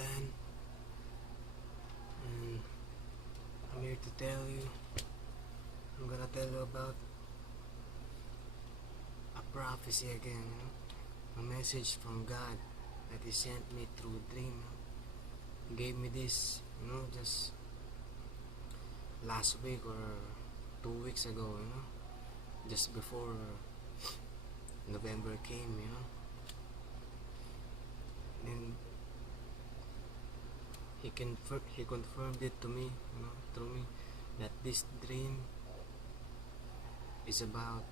Dan, and I'm here to tell you, I'm gonna tell you about a prophecy again, a message from God that He sent me through a dream. He gave me this, just last week or 2 weeks ago, just before November came, and he confirmed it to me, through me, that this dream is about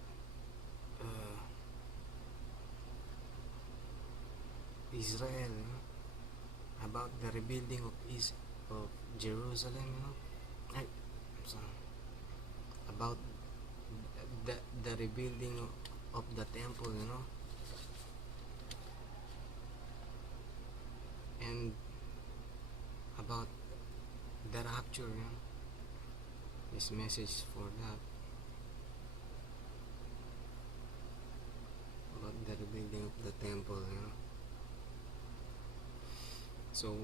Israel, about the rebuilding of Jerusalem, about the rebuilding of the temple, and about the rapture, this message for that, about the rebuilding of the temple, So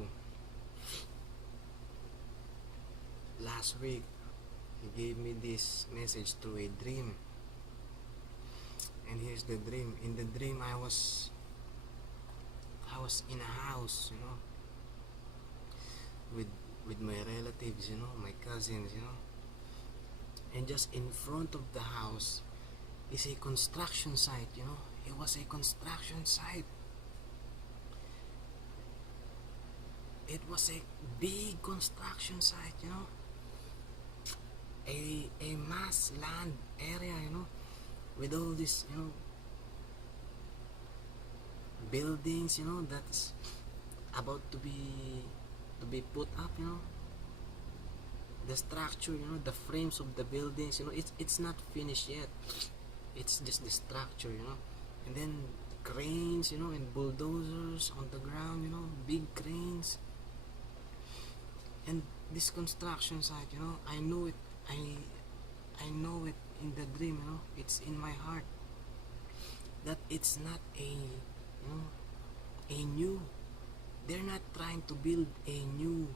last week he gave me this message through a dream, and here's the dream. In the dream, I was in a house, with my relatives, my cousins, and just in front of the house is a construction site. It was a construction site. It was a big construction site, a mass land area, with all this, buildings, that's about to be put up, the structure, the frames of the buildings, it's not finished yet. It's just the structure, and then cranes, and bulldozers on the ground, big cranes. And this construction site, I know it. I know it in the dream, it's in my heart that it's not a new. They're not trying to build a new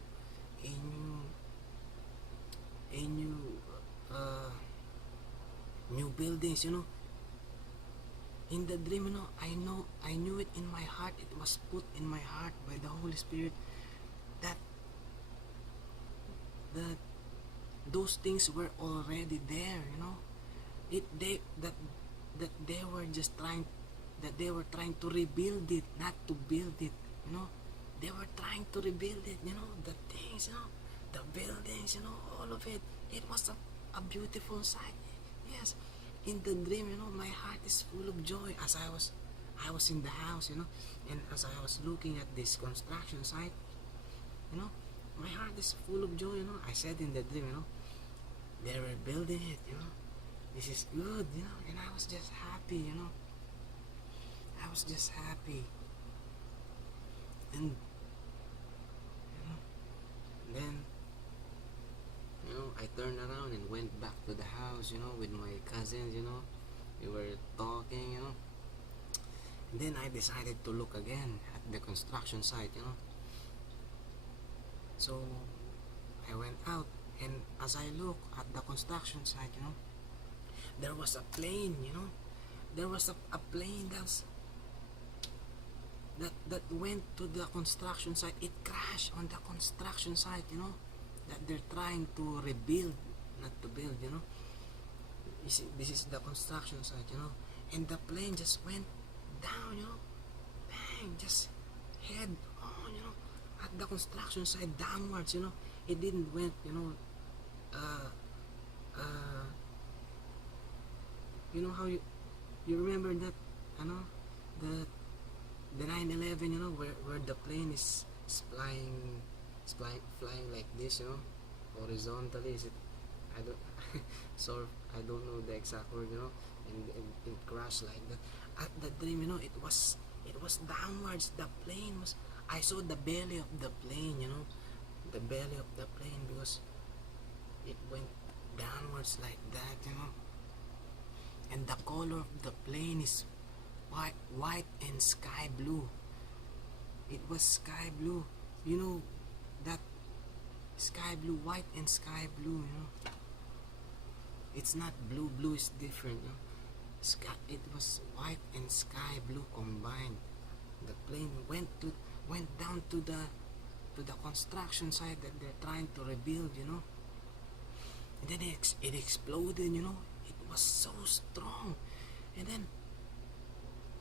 new buildings, In the dream, I knew it in my heart. It was put in my heart by the Holy Spirit that those things were already there, that they were just trying to rebuild it, not to build it, They were trying to rebuild it, the things, the buildings, all of it. It was a beautiful sight. Yes, in the dream, my heart is full of joy as I was in the house, and as I was looking at this construction site, my heart is full of joy, I said in the dream, they were building it, this is good, and I was just happy, I was just happy. And then I turned around and went back to the house, with my cousins, we were talking, and then I decided to look again at the construction site, So I went out, and as I looked at the construction site, there was a plane, there was a plane that went to the construction site. It crashed on the construction site, that they're trying to rebuild, not to build, You see, this is the construction site, and the plane just went down, bang, just head on, at the construction site downwards, It didn't went, how you remember that, the 9/11, where the plane is flying like this, horizontally. Is it? I don't I don't know the exact word, and it crashed like that. At the dream, it was downwards. The plane was. I saw the belly of the plane, the belly of the plane, because it went downwards like that, And the color of the plane is white and sky blue. It was sky blue, you know, that sky blue, white and sky blue, you know. It's not blue, blue is different, you know. Sky, it was white and sky blue combined. The plane went down to the construction site that they're trying to rebuild, you know. And then it exploded, you know. It was so strong. And then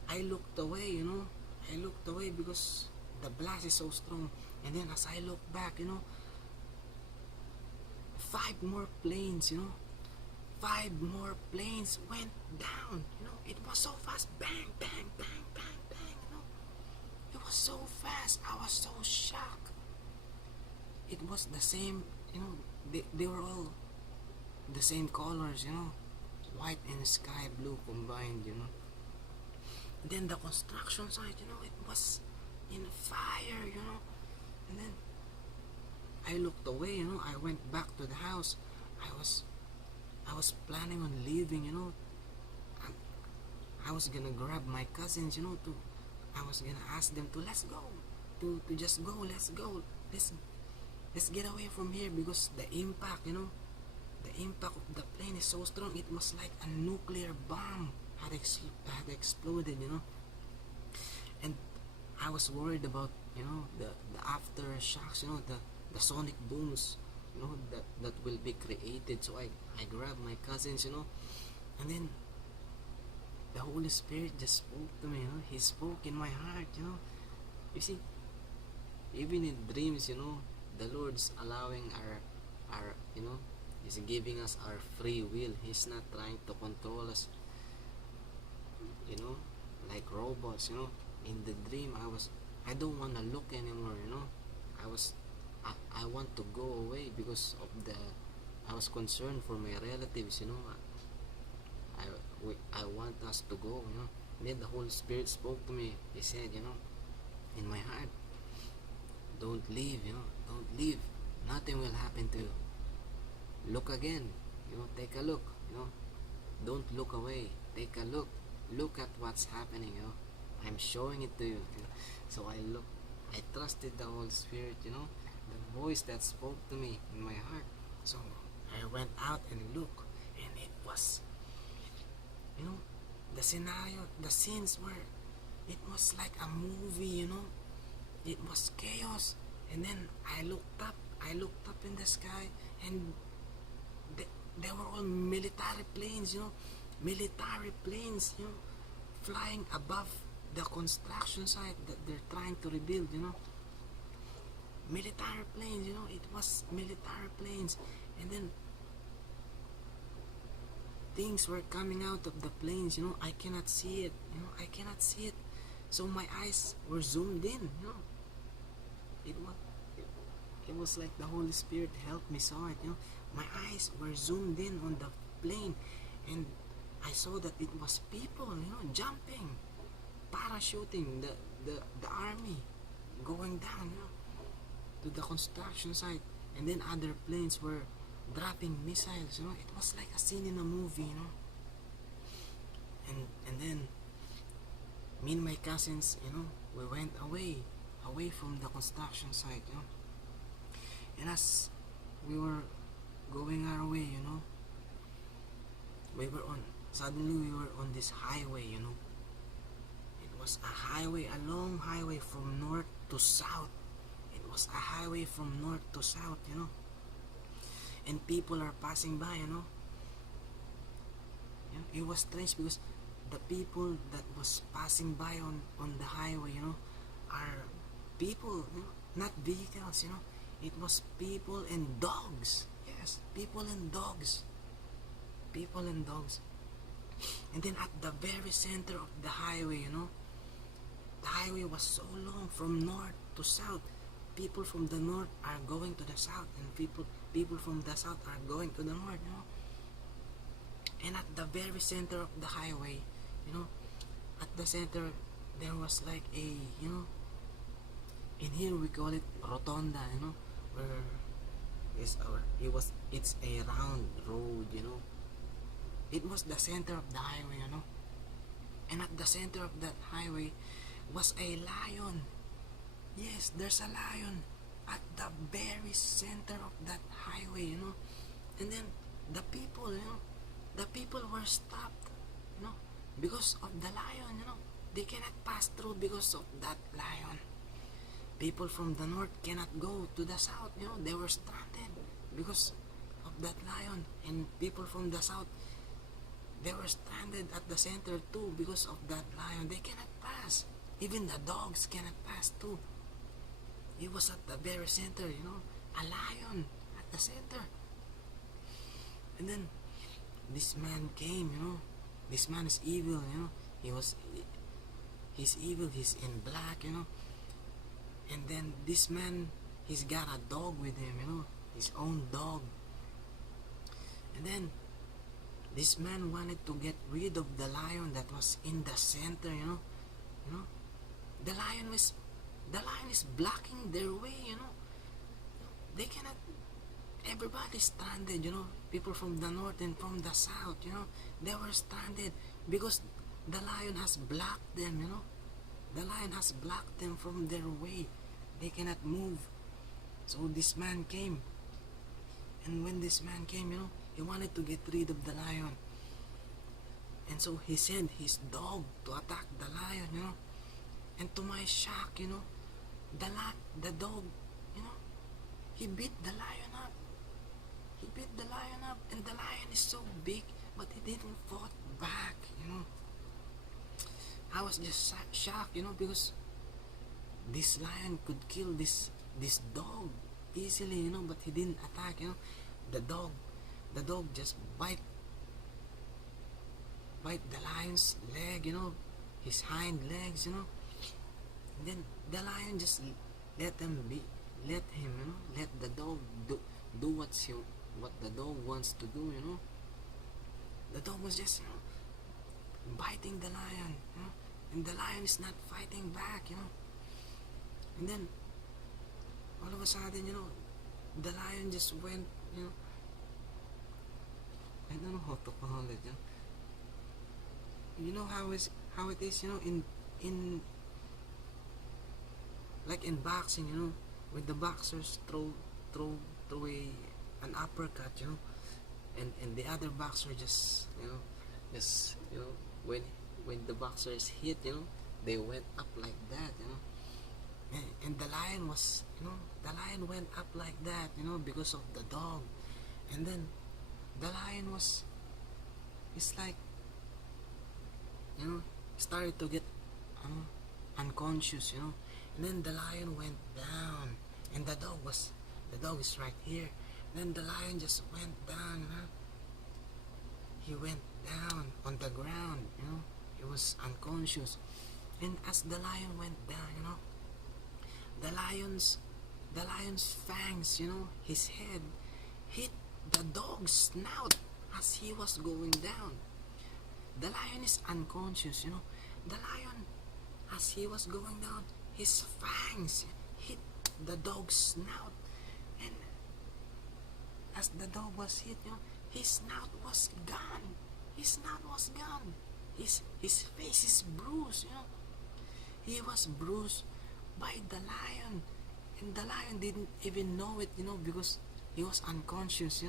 I looked away, you know. I looked away because the blast is so strong. And then as I look back, you know, 5 more planes, you know. 5 more planes went down, you know. It was so fast. Bang, bang, bang, bang, bang, you know. It was so fast. I was so shocked. It was the same, you know. They were all the same colors, you know. White and sky blue combined, you know. And then the construction site, you know, it was in fire, you know. And then I looked away, you know. I went back to the house. I was planning on leaving, you know. I was gonna grab my cousins, you know, I was gonna ask them to let's go, to just go, let's go, let's get away from here, because the impact, you know, the impact of the plane is so strong. It was like a nuclear bomb had exploded, you know. And I was worried about, you know, the aftershocks, you know, the sonic booms, you know, that will be created. So I grabbed my cousins, you know, and then the Holy Spirit just spoke to me, you know. He spoke in my heart, you know. You see, even in dreams, you know, the Lord's allowing our you know, He's giving us our free will. He's not trying to control us, you know, like robots, you know. In the dream, I don't want to look anymore, you know. I want to go away because of I was concerned for my relatives, you know. I want us to go, you know. And then the Holy Spirit spoke to me. He said, you know, in my heart, don't leave, you know, don't leave. Nothing will happen to you. Look again, you know, take a look, you know. Don't look away. Take a look. Look at what's happening, you know. I'm showing it to you, you know. So I trusted the Holy Spirit, you know, the voice that spoke to me in my heart. So I went out and looked, and it was, you know, the scenario, the scenes were, it was like a movie, you know. It was chaos. And then I looked up in the sky, and they were all military planes, you know. Military planes, you know, flying above the construction site that they're trying to rebuild, you know. Military planes, you know. It was military planes. And then things were coming out of the planes, you know. I cannot see it, you know. I cannot see it. So my eyes were zoomed in, you know. It was like the Holy Spirit helped me saw it, you know. My eyes were zoomed in on the plane, and I saw that it was people, you know, jumping, parachuting, the army going down, you know, to the construction site. And then other planes were dropping missiles, you know. It was like a scene in a movie, you know. And then me and my cousins, you know, we went away from the construction site, you know. And as we were going our way, you know, suddenly we were on this highway, you know. It was a highway, a long highway from north to south. It was a highway from north to south, you know. And people are passing by, you know. It was strange because the people that was passing by on the highway, you know, are people, you know, not vehicles, you know. It was people and dogs. Yes, people and dogs. People and dogs. And then at the very center of the highway, you know, the highway was so long from north to south. People from the north are going to the south, and people from the south are going to the north, you know. And at the very center of the highway, you know, at the center there was like a, you know, in here we call it rotonda, you know, where it's a round road, you know. It was the center of the highway, you know. And at the center of that highway was a lion. Yes, there's a lion. at the very center of that highway, and then the people, the people were stopped, because of the lion, they cannot pass through because of that lion. People from the north cannot go to the south, they were stranded because of that lion. And people from the south, they were stranded at the center too because of that lion. They cannot pass. Even the dogs cannot pass too. It was at the very center, a lion at the center. And then this man came, this man is evil, he's evil, he's in black, and then this man, he's got a dog with him, his own dog. And then this man wanted to get rid of the lion that was in the center, the lion is blocking their way, they cannot. Everybody's stranded, people from the north and from the south, they were stranded because the lion has blocked them, the lion has blocked them from their way. They cannot move. So this man came, and when this man came, he wanted to get rid of the lion, and so he sent his dog to attack the lion, and to my shock, the dog, he beat the lion up. He beat the lion up, and the lion is so big, but he didn't fought back, I was just shocked, because this lion could kill this dog easily, but he didn't attack, the dog just bite the lion's leg, his hind legs, and then the lion just let him, let the dog do what the dog wants to do, The dog was just, biting the lion, and the lion is not fighting back, And then, all of a sudden, the lion just went, I don't know how to call it, You know how it is, in like in boxing, when the boxers throw an uppercut, and the other boxer just when the boxers hit, they went up like that, and the lion was, the lion went up like that, because of the dog. And then the lion was, it's like, started to get unconscious, and then the lion went down, and the dog is right here. Then the lion just went down, he went down on the ground, he was unconscious. And as the lion went down, the lion's fangs, his head hit the dog's snout as he was going down. The lion is unconscious, the lion, as he was going down, his fangs hit the dog's snout, and as the dog was hit, his snout was gone. His face is bruised, He was bruised by the lion, and the lion didn't even know it, because he was unconscious,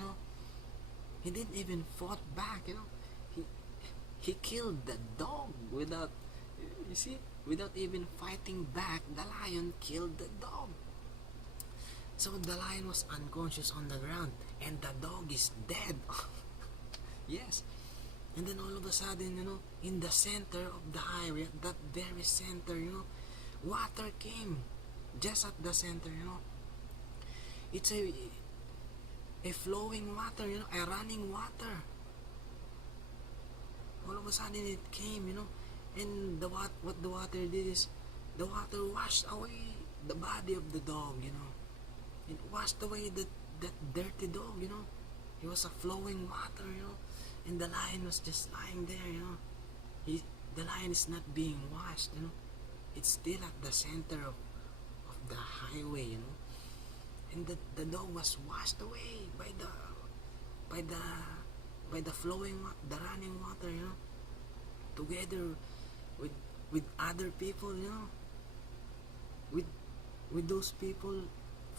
He didn't even fought back, He killed the dog without even fighting back. The lion killed the dog. So the lion was unconscious on the ground, and the dog is dead. Yes. And then all of a sudden, in the center of the highway, at that very center, water came just at the center, It's a flowing water, a running water. All of a sudden it came, and what the water did is, the water washed away the body of the dog, It washed away that dirty dog, It was a flowing water, and the lion was just lying there, the lion is not being washed, It's still at the center of the highway, and the dog was washed away by the flowing, the running water, together with other people, with those people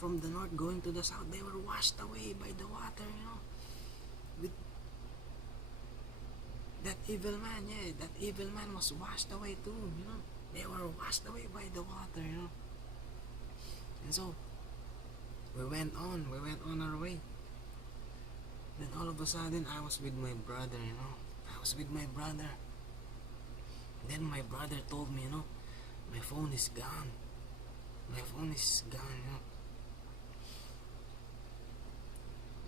from the north going to the south, they were washed away by the water, with that evil man. Yeah, that evil man was washed away too, they were washed away by the water, and so we went on our way. Then all of a sudden I was with my brother, I was with my brother. Then my brother told me, my phone is gone. My phone is gone,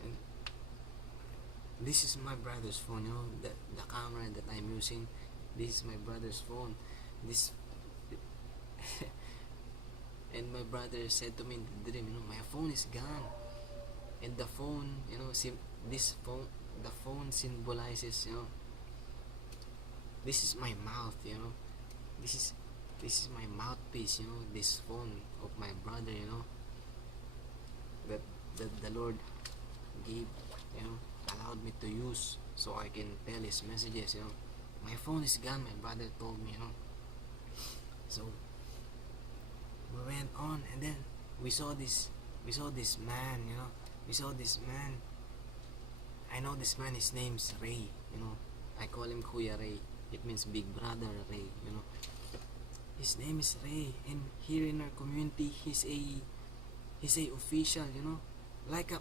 And this is my brother's phone, the camera that I'm using. This is my brother's phone. This and my brother said to me in the dream, my phone is gone. And the phone, this phone, the phone symbolizes, this is my mouth, this is my mouthpiece, this phone of my brother, that the Lord gave, allowed me to use so I can tell his messages, my phone is gone, my brother told me, So we went on, and then we saw this man, we saw this man. I know this man, his name's Ray, I call him Kuya Ray. It means big brother Ray, his name is Ray, and here in our community he's a official, like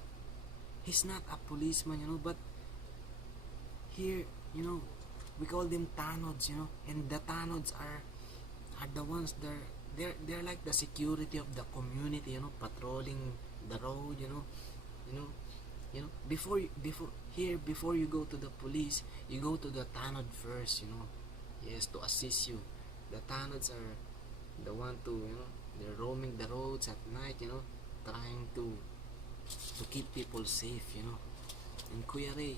he's not a policeman, but here, we call them tanods, and the tanods are the ones they're like the security of the community, patrolling the road, before you go to the police, you go to the tanod first, yes, to assist you. The tanods are the one to, they're roaming the roads at night, trying to keep people safe, And Kuya Ray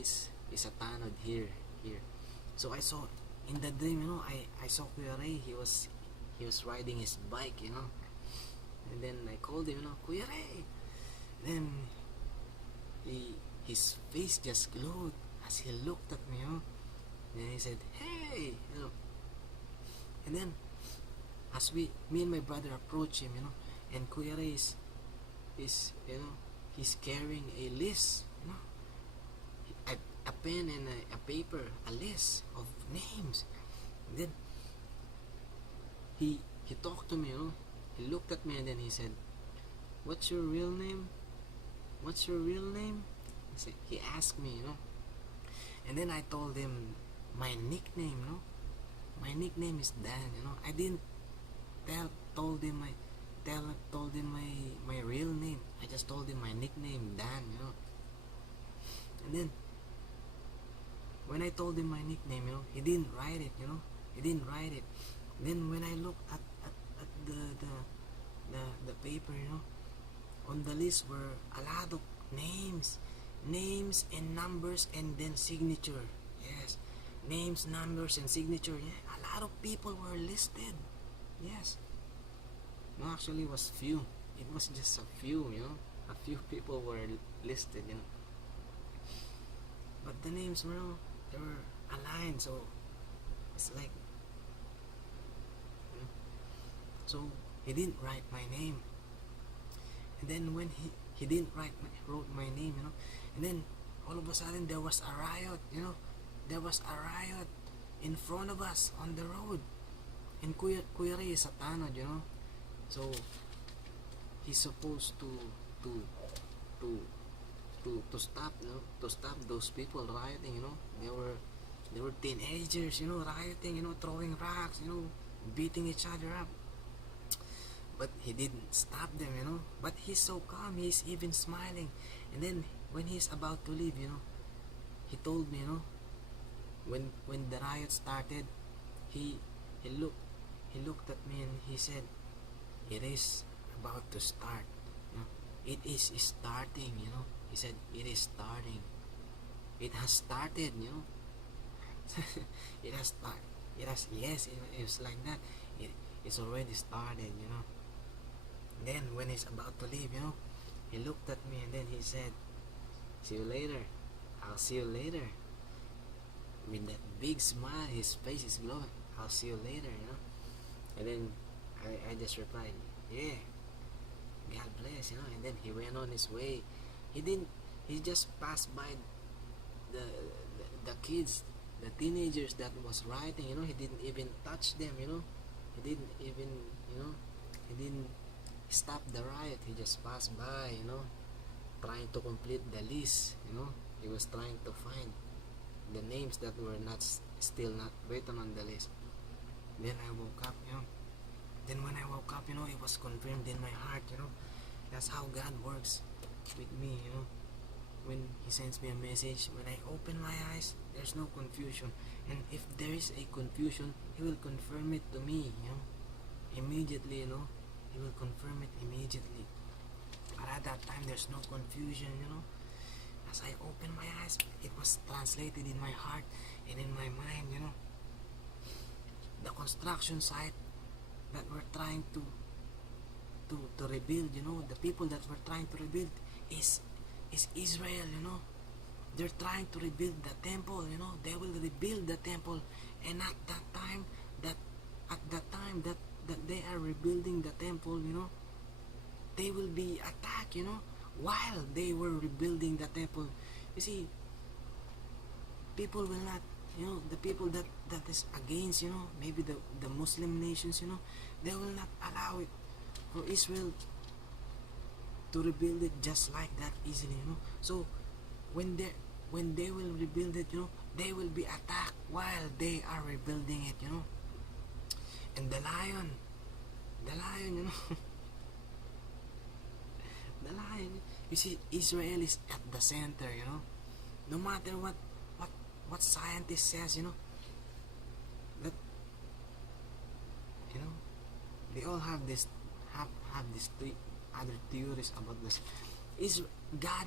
is a tanod here. So I saw in the dream, I saw Kuya Ray. He was riding his bike, and then I called him, Kuya Ray. Then his face just glowed as he looked at me, and he said, hey, and then as me and my brother approached him, and Kuya Ray is he's carrying a list, a pen and a paper, a list of names. And then he talked to me, he looked at me, and then he said, what's your real name? What's your real name? He asked me, and then I told him my nickname, my nickname is Dan, I didn't told him my real name. I just told him my nickname, Dan, and then when I told him my nickname, he didn't write it, he didn't write it. Then when I looked at the paper, on the list were a lot of names and numbers, and then signature. Yes, names, numbers, and signature. Yeah, a lot of people were listed. Yes. No, actually it was few. It was just a few, a few people were listed, but the names were, they were aligned, so it's like, so he didn't write my name. And then when he didn't wrote my name, and then all of a sudden there was a riot, there was a riot in front of us on the road. And Kuya Ray is a tanod, so he's supposed to stop, to stop those people rioting, they were teenagers, rioting, throwing rocks, beating each other up. But he didn't stop them, but he's so calm, he's even smiling. And then when he's about to leave, he told me, when the riot started, he looked at me and he said, it is about to start, it is starting, he said, it is starting, it has started, it has started, yes, it was like that, it's already started, Then when he's about to leave, he looked at me and then he said, see you later, I'll see you later. With that big smile, his face is glowing, I'll see you later, And then I just replied, yeah. God bless, and then he went on his way. He didn't, he just passed by the kids, the teenagers that was writing, he didn't even touch them, he didn't even, he didn't stop the riot. He just passed by, trying to complete the list, he was trying to find the names that were not still not written on the list. Then I woke up, then when I woke up, it was confirmed in my heart, that's how God works with me, when he sends me a message, when I open my eyes, there's no confusion, and if there is a confusion, he will confirm it to me, immediately, he will confirm it immediately. But at that time, there's no confusion, as I opened my eyes, it was translated in my heart and in my mind, the construction site that we're trying to rebuild, the people that we're trying to rebuild is Israel, they're trying to rebuild the temple, they will rebuild the temple, and at that time that they are rebuilding the temple, they will be attacked, while they were rebuilding the temple. You see, people will not, the people that is against, maybe the Muslim nations, they will not allow it for Israel to rebuild it just like that easily, so when they will rebuild it, they will be attacked while they are rebuilding it, and the lion, the lion, you see, Israel is at the center, no matter what scientist says, that, they all have this other theories about this. Is God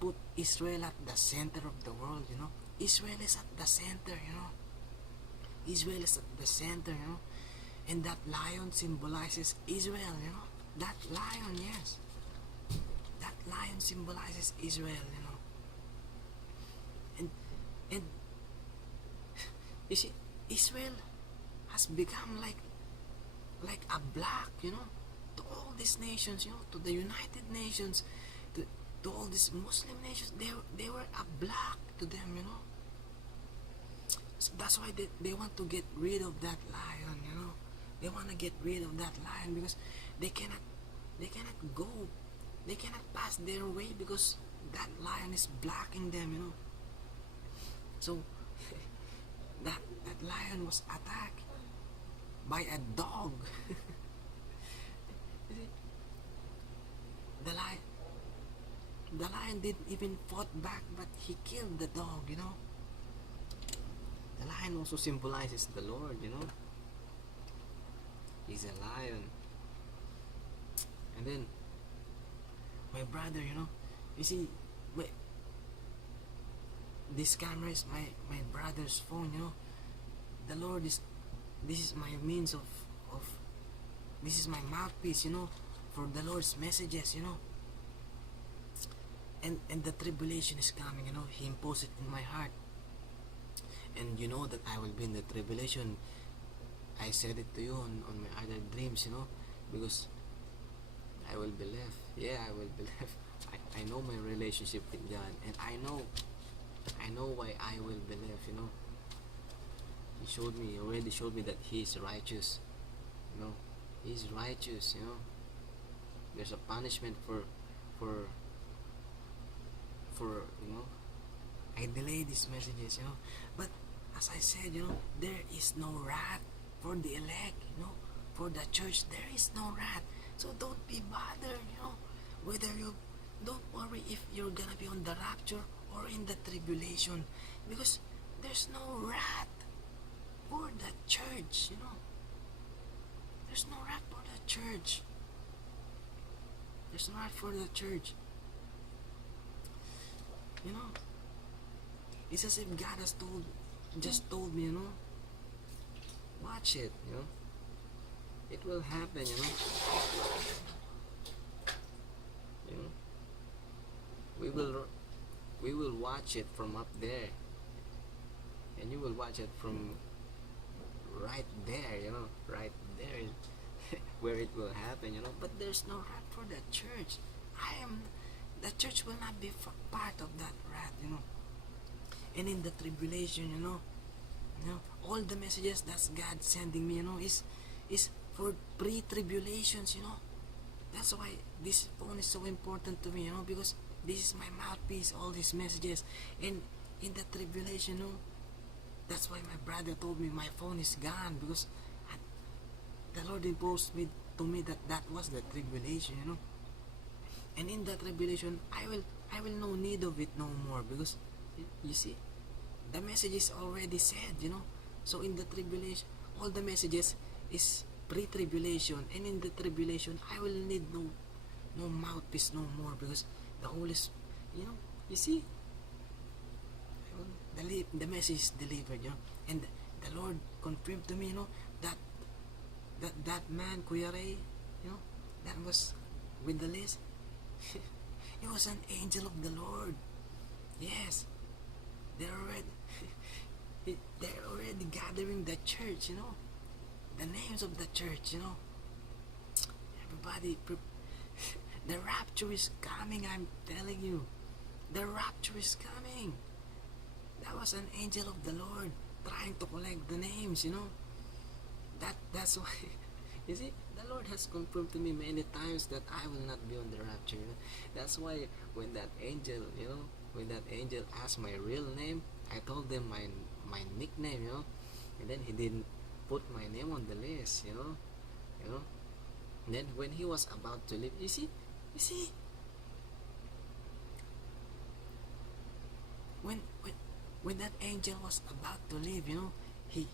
put Israel at the center of the world, Israel is at the center, Israel is at the center, and that lion symbolizes Israel, that lion, yes, that lion symbolizes Israel, and you see, Israel has become like a block, to all these nations, to the United Nations, to all these Muslim nations. They were a block to them, so that's why they want to get rid of that lion, they want to get rid of that lion, because they cannot go, they cannot pass their way, because that lion is blocking them, so that lion was attacked by a dog. The lion didn't even fought back, but he killed the dog, The lion also symbolizes the Lord, He's a lion. And then my brother, you see, this camera is my brother's phone, The Lord is, this is my means of this is my mouthpiece, for the Lord's messages, and the tribulation is coming, He imposed it in my heart, and you know that I will be in the tribulation. I said it to you on my other dreams, because I will be left. Yeah, I will be left. I know my relationship with God, and I know why I will be left, He already showed me that He is righteous, He's righteous, There's a punishment for I delay these messages, but as I said, there is no wrath for the elect, for the church. There is no wrath, so don't be bothered, whether you, don't worry if you're gonna be on the rapture or in the tribulation, because there's no wrath for the church, There's no wrath for the church. There's no wrath for the church. It's as if God has just told me, watch it, it will happen, we will watch it from up there, and you will watch it from right there, right there. where it will happen, you know. But there's no wrath for the church. The church will not be part of that wrath, you know. And in the tribulation, you know, all the messages that God sending me, you know, is for pre-tribulations, you know. That's why this phone is so important to me, you know, because this is my mouthpiece, all these messages. And in the tribulation, you know, that's why my brother told me my phone is gone, because the Lord imposed me to me that was the tribulation, you know. And in the tribulation, I will no need of it no more, because you see, the message is already said, you know. So in the tribulation, all the messages is pre-tribulation, and in the tribulation, I will need no mouthpiece no more, because the Holy Spirit, you know, you see, the message is delivered, you know. And the Lord confirmed to me, you know, that man Kuya Ray, you know, that was with the list. He was an angel of the Lord. Yes, they're already gathering the church, you know, the names of the church, you know. Everybody, the rapture is coming. I'm telling you, the rapture is coming. That was an angel of the Lord trying to collect the names, you know. That's why, you see, the Lord has confirmed to me many times that I will not be on the rapture, you know? That's why when that angel, you know, when that angel asked my real name, I told them my nickname, you know, and then he didn't put my name on the list, you know. And then when he was about to leave, you see, when when that angel was about to leave, you know, he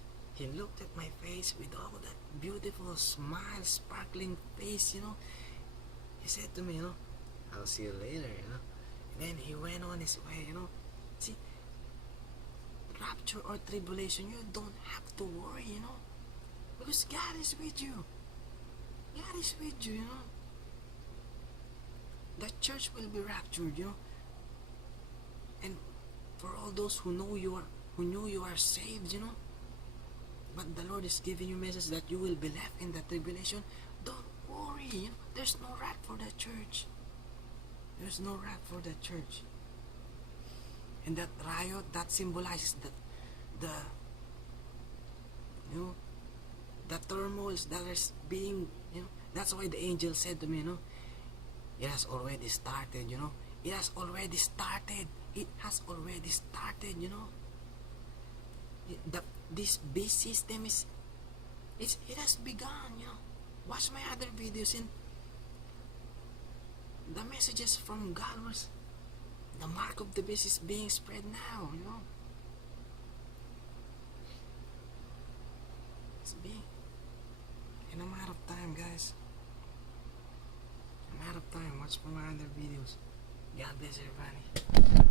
looked at my face with all that beautiful smile, sparkling face, you know. He said to me, you know, I'll see you later, you know. And then he went on his way, you know. See, rapture or tribulation, you don't have to worry, you know, because God is with you. God is with you, you know. The church will be raptured, you know. And for all those who know you are saved, you know, but the Lord is giving you a message that you will be left in the tribulation, don't worry, you know. There's no wrath for the church. There's no wrath for the church. And that riot, that symbolizes the you know, the turmoils that is being, you know. That's why the angel said to me, you know, it has already started, you know. It has already started. It has already started, you know. This beast system it has begun, you know. Watch my other videos, and the messages from God was the mark of the beast is being spread now, you know. It's being, and I'm out of time, guys. I'm out of time. Watch for my other videos. God bless everybody.